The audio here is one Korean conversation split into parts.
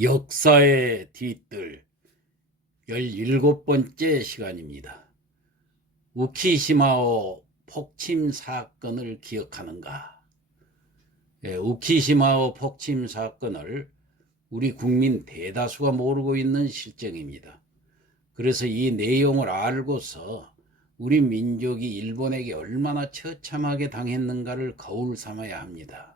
역사의 뒤뜰 17번째 시간입니다. 우키시마오 폭침 사건을 기억하는가? 우키시마오 폭침 사건을 우리 국민 대다수가 모르고 있는 실정입니다. 그래서 이 내용을 알고서 우리 민족이 일본에게 얼마나 처참하게 당했는가를 거울 삼아야 합니다.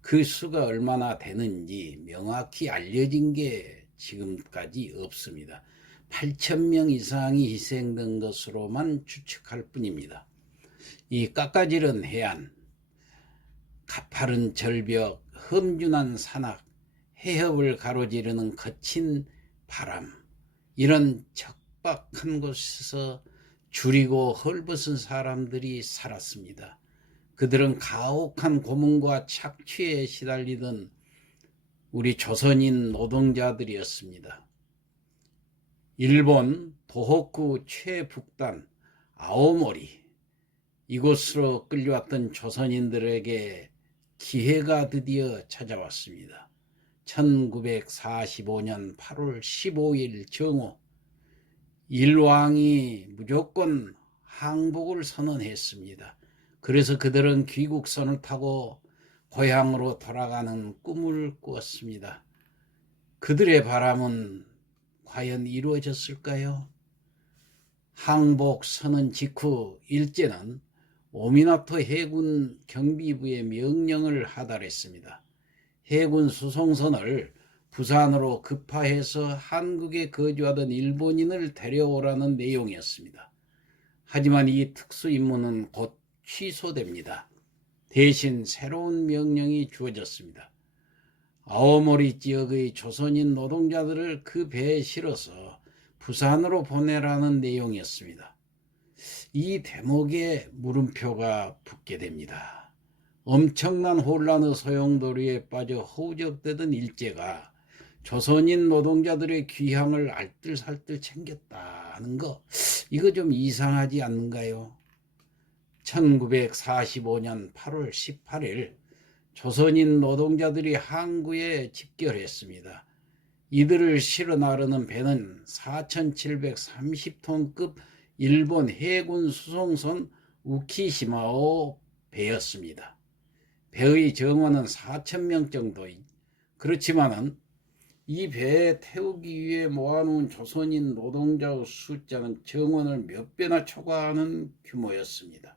그 수가 얼마나 되는지 명확히 알려진 게 지금까지 없습니다. 8,000명 이상이 희생된 것으로만 추측할 뿐입니다. 이 깎아지른 해안, 가파른 절벽, 험준한 산악, 해협을 가로지르는 거친 바람, 이런 척박한 곳에서 줄이고 헐벗은 사람들이 살았습니다. 그들은 가혹한 고문과 착취에 시달리던 우리 조선인 노동자들이었습니다. 일본 도호쿠 최북단 아오모리, 이곳으로 끌려왔던 조선인들에게 기회가 드디어 찾아왔습니다. 1945년 8월 15일 정오, 일왕이 무조건 항복을 선언했습니다. 그래서 그들은 귀국선을 타고 고향으로 돌아가는 꿈을 꾸었습니다. 그들의 바람은 과연 이루어졌을까요? 항복 선언 직후 일제는 오미나토 해군 경비부의 명령을 하달했습니다. 해군 수송선을 부산으로 급파해서 한국에 거주하던 일본인을 데려오라는 내용이었습니다. 하지만 이 특수임무는 곧 취소됩니다. 대신 새로운 명령이 주어졌습니다. 아오모리 지역의 조선인 노동자들을 그 배에 실어서 부산으로 보내라는 내용이었습니다. 이 대목에 물음표가 붙게 됩니다. 엄청난 혼란의 소용돌이에 빠져 허우적대던 일제가 조선인 노동자들의 귀향을 알뜰살뜰 챙겼다는 거, 이거 좀 이상하지 않는가요? 1945년 8월 18일 조선인 노동자들이 항구에 집결했습니다. 이들을 실어 나르는 배는 4,730톤급 일본 해군 수송선 우키시마오 배였습니다. 배의 정원은 4,000명 정도. 그렇지만은 이 배에 태우기 위해 모아놓은 조선인 노동자의 숫자는 정원을 몇 배나 초과하는 규모였습니다.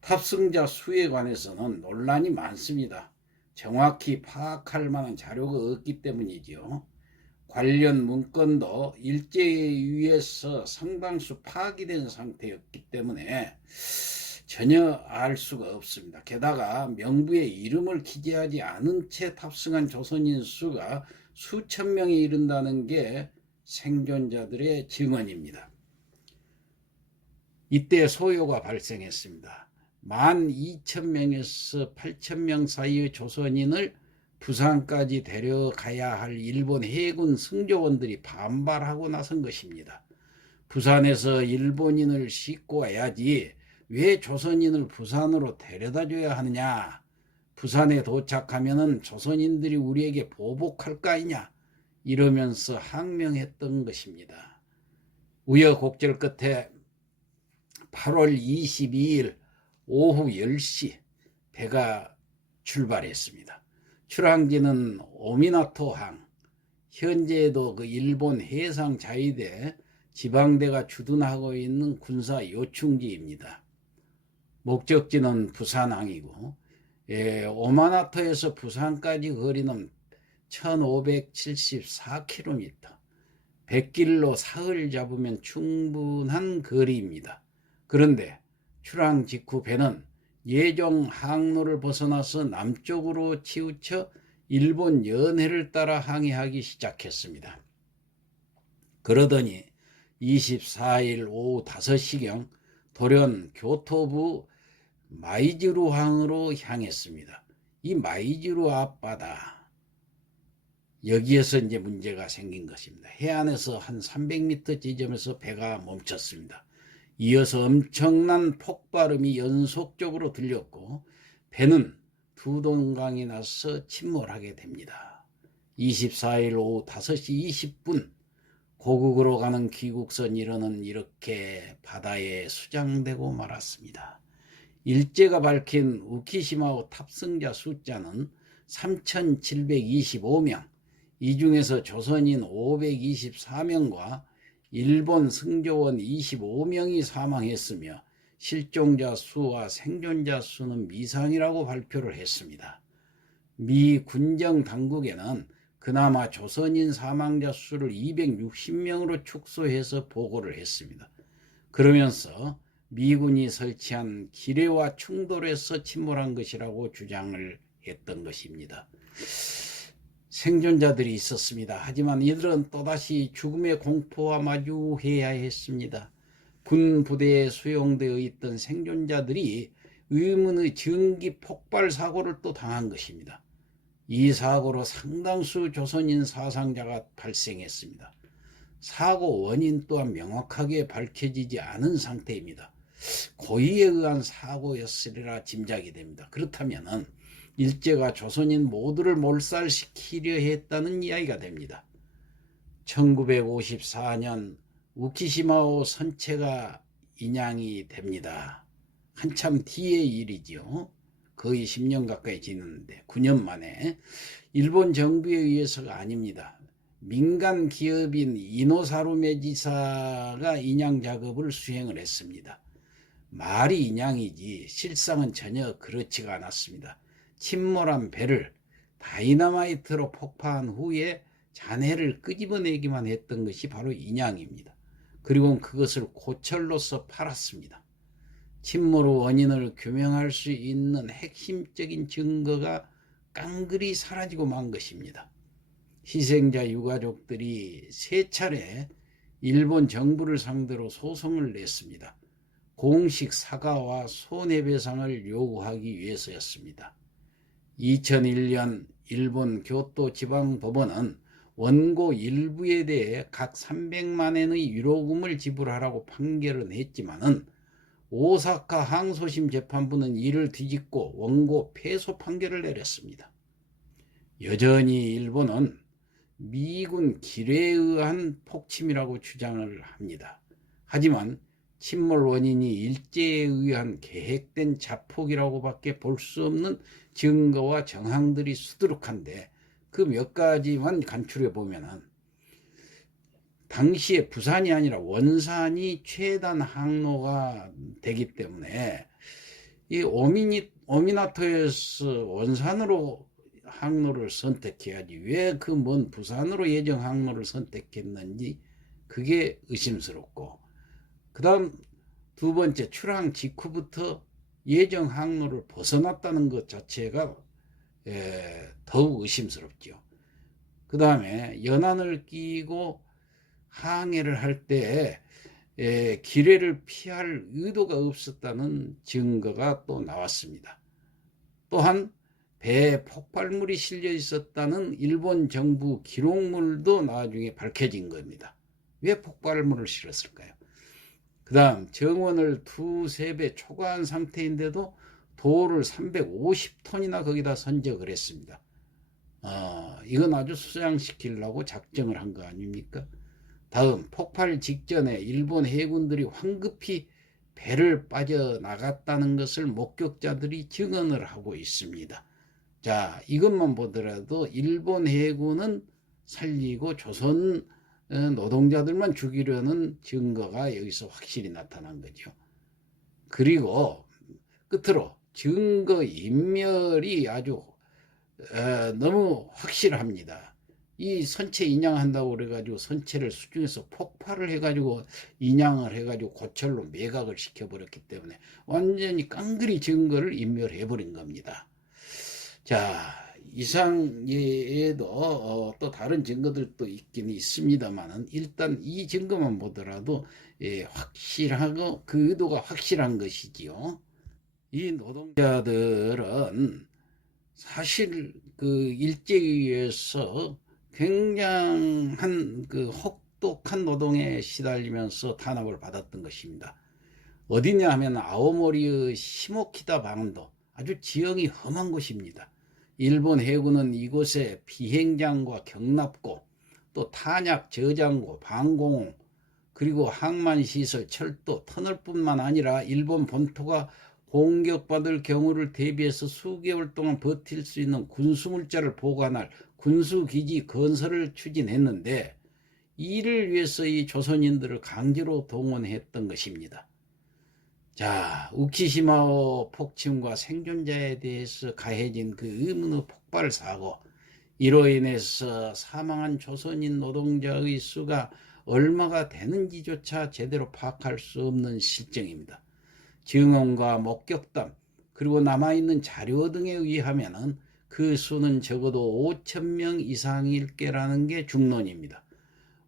탑승자 수에 관해서는 논란이 많습니다. 정확히 파악할 만한 자료가 없기 때문이지요. 관련 문건도 일제에 의해서 상당수 파기된 상태였기 때문에 전혀 알 수가 없습니다. 게다가 명부에 이름을 기재하지 않은 채 탑승한 조선인 수가 수천 명에 이른다는 게 생존자들의 증언입니다. 이때 소요가 발생했습니다. 12,000명에서 8,000명 사이의 조선인을 부산까지 데려가야 할 일본 해군 승조원들이 반발하고 나선 것입니다. 부산에서 일본인을 싣고 와야지 왜 조선인을 부산으로 데려다줘야 하느냐, 부산에 도착하면은 조선인들이 우리에게 보복할 거 아니냐, 이러면서 항명했던 것입니다. 우여곡절 끝에 8월 22일 오후 10시 배가 출발했습니다. 출항지는 오미나토항, 현재에도 그 일본 해상자위대 지방대가 주둔하고 있는 군사 요충지입니다. 목적지는 부산항이고, 오마나토에서 부산까지 거리는 1574km, 100길로 사흘 잡으면 충분한 거리입니다. 그런데 출항 직후 배는 예정 항로를 벗어나서 남쪽으로 치우쳐 일본 연해를 따라 항해하기 시작했습니다. 그러더니 24일 오후 5시경 돌연 교토부 마이즈루항으로 향했습니다. 이 마이즈루 앞바다, 여기에서 이제 문제가 생긴 것입니다. 해안에서 한 300m 지점에서 배가 멈췄습니다. 이어서 엄청난 폭발음이 연속적으로 들렸고 배는 두 동강이 나서 침몰하게 됩니다. 24일 오후 5시 20분 고국으로 가는 귀국선 1호는 이렇게 바다에 수장되고 말았습니다. 일제가 밝힌 우키시마호 탑승자 숫자는 3,725명, 이 중에서 조선인 524명과 일본 승조원 25명이 사망했으며 실종자 수와 생존자 수는 미상이라고 발표를 했습니다. 미 군정 당국에는 그나마 조선인 사망자 수를 260명으로 축소해서 보고를 했습니다. 그러면서 미군이 설치한 기뢰와 충돌해서 침몰한 것이라고 주장을 했던 것입니다. 생존자들이 있었습니다. 하지만 이들은 또다시 죽음의 공포와 마주해야 했습니다. 군 부대에 수용되어 있던 생존자들이 의문의 전기 폭발 사고를 또 당한 것입니다. 이 사고로 상당수 조선인 사상자가 발생했습니다. 사고 원인 또한 명확하게 밝혀지지 않은 상태입니다. 고의에 의한 사고였으리라 짐작이 됩니다. 그렇다면 일제가 조선인 모두를 몰살시키려 했다는 이야기가 됩니다. 1954년 우키시마호 선체가 인양이 됩니다. 한참 뒤의 일이지요. 거의 10년 가까이 지났는데 9년 만에 일본 정부에 의해서가 아닙니다. 민간 기업인 이노사루메 지사가 인양 작업을 수행을 했습니다. 말이 인양이지 실상은 전혀 그렇지가 않았습니다. 침몰한 배를 다이너마이트로 폭파한 후에 잔해를 끄집어내기만 했던 것이 바로 인양입니다. 그리고 그것을 고철로서 팔았습니다. 침몰 원인을 규명할 수 있는 핵심적인 증거가 깡그리 사라지고 만 것입니다. 희생자 유가족들이 3차례 일본 정부를 상대로 소송을 냈습니다. 공식 사과와 손해배상을 요구하기 위해서였습니다. 2001년 일본 교토 지방법원은 원고 일부에 대해 각 300만 엔의 위로금을 지불하라고 판결은 했지만은 오사카 항소심 재판부는 이를 뒤집고 원고 패소 판결을 내렸습니다. 여전히 일본은 미군 기뢰에 의한 폭침이라고 주장을 합니다. 하지만 침몰 원인이 일제에 의한 계획된 자폭이라고밖에 볼 수 없는 증거와 정황들이 수두룩한데 그 몇 가지만 간추려 보면은 당시에 부산이 아니라 원산이 최단 항로가 되기 때문에 이 오미나토에서 원산으로 항로를 선택해야지 왜 그 먼 부산으로 예정 항로를 선택했는지 그게 의심스럽고, 그 다음 두 번째 출항 직후부터 예정 항로를 벗어났다는 것 자체가 더욱 의심스럽죠. 그 다음에 연안을 끼고 항해를 할 때 기뢰를 피할 의도가 없었다는 증거가 또 나왔습니다. 또한 배에 폭발물이 실려 있었다는 일본 정부 기록물도 나중에 밝혀진 겁니다. 왜 폭발물을 실었을까요? 그 다음 정원을 2~3배 초과한 상태인데도 돌을 350톤이나 거기다 선적을 했습니다. 이건 아주 수상시키려고 작정을 한 거 아닙니까? 다음 폭발 직전에 일본 해군들이 황급히 배를 빠져나갔다는 것을 목격자들이 증언을 하고 있습니다. 자, 이것만 보더라도 일본 해군은 살리고 조선 노동자들만 죽이려는 증거가 여기서 확실히 나타난 거죠. 그리고 끝으로 증거 인멸이 아주 너무 확실합니다. 이 선체 인양한다고 그래가지고 선체를 수중에서 폭발을 해가지고 인양을 해가지고 고철로 매각을 시켜버렸기 때문에 완전히 깡그리 증거를 인멸해버린 겁니다. 자, 이상에도 또 다른 증거들도 있긴 있습니다만은 일단 이 증거만 보더라도 확실하고 그 의도가 확실한 것이지요. 이 노동자들은 사실 그 일제에서 굉장한 그 혹독한 노동에 시달리면서 탄압을 받았던 것입니다. 어디냐 하면 아오모리의 시모키다 반도, 아주 지형이 험한 곳입니다. 일본 해군은 이곳에 비행장과 경납고 또 탄약 저장고, 방공호, 그리고 항만시설, 철도, 터널뿐만 아니라 일본 본토가 공격받을 경우를 대비해서 수개월 동안 버틸 수 있는 군수물자를 보관할 군수기지 건설을 추진했는데, 이를 위해서 이 조선인들을 강제로 동원했던 것입니다. 자, 우키시마호 폭침과 생존자에 대해서 가해진 그 의문의 폭발 사고, 이로 인해서 사망한 조선인 노동자의 수가 얼마가 되는지조차 제대로 파악할 수 없는 실정입니다. 증언과 목격담, 그리고 남아있는 자료 등에 의하면 그 수는 적어도 5,000명 이상일 게라는 게 중론입니다.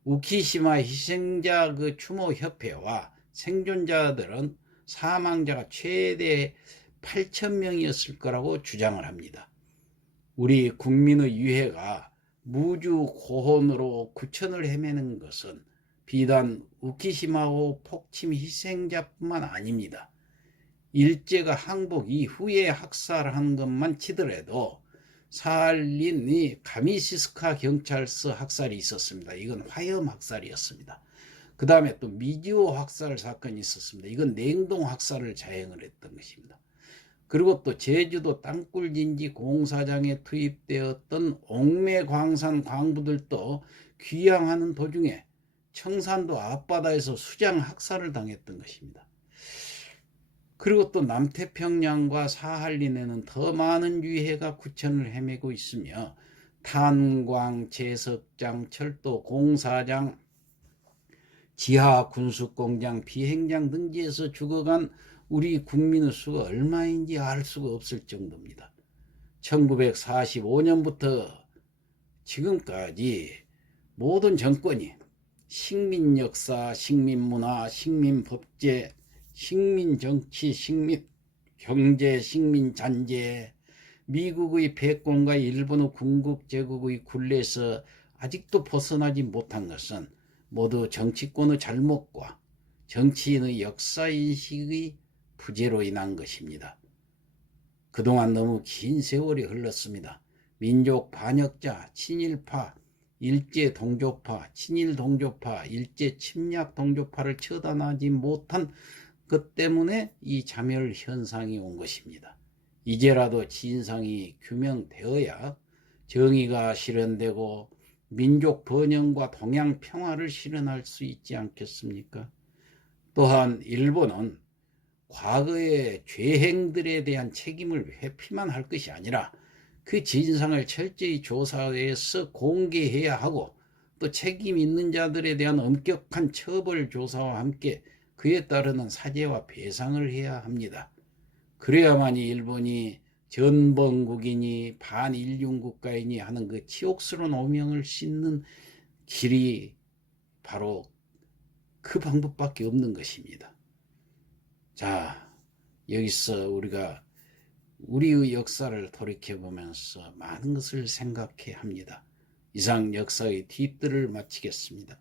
우키시마 희생자 그 추모협회와 생존자들은 사망자가 최대 8,000명이었을 거라고 주장을 합니다. 우리 국민의 유해가 무주 고혼으로 구천을 헤매는 것은 비단 우키시마호 폭침 희생자뿐만 아닙니다. 일제가 항복 이후에 학살한 것만 치더라도 사할린이 가미시스카 경찰서 학살이 있었습니다. 이건 화염 학살이었습니다. 그 다음에 또 미지오 학살 사건이 있었습니다. 이건 냉동 학살을 자행을 했던 것입니다. 그리고 또 제주도 땅굴진지 공사장에 투입되었던 옥매광산 광부들도 귀향하는 도중에 청산도 앞바다에서 수장 학살을 당했던 것입니다. 그리고 또 남태평양과 사할린에는 더 많은 유해가 구천을 헤매고 있으며 탄광, 제석장, 철도, 공사장, 지하 군수공장, 비행장 등지에서 죽어간 우리 국민의 수가 얼마인지 알 수가 없을 정도입니다. 1945년부터 지금까지 모든 정권이 식민역사, 식민문화, 식민법제, 식민정치, 식민경제, 식민잔재, 미국의 패권과 일본의 군국제국의 굴레에서 아직도 벗어나지 못한 것은 모두 정치권의 잘못과 정치인의 역사인식의 부재로 인한 것입니다. 그동안 너무 긴 세월이 흘렀습니다. 민족 반역자, 친일파, 일제 동조파, 친일 동조파, 일제 침략 동조파를 처단하지 못한 것 때문에 이 자멸 현상이 온 것입니다. 이제라도 진상이 규명되어야 정의가 실현되고 민족 번영과 동양 평화를 실현할 수 있지 않겠습니까? 또한 일본은 과거의 죄행들에 대한 책임을 회피만 할 것이 아니라 그 진상을 철저히 조사해서 공개해야 하고, 또 책임 있는 자들에 대한 엄격한 처벌 조사와 함께 그에 따르는 사죄와 배상을 해야 합니다. 그래야만이 일본이 전범국이니 반일륜국가이니 하는 그 치욕스러운 오명을 씻는 길이 바로 그 방법밖에 없는 것입니다. 자, 여기서 우리가 우리의 역사를 돌이켜보면서 많은 것을 생각해야 합니다. 이상 역사의 뒷뜰을 마치겠습니다.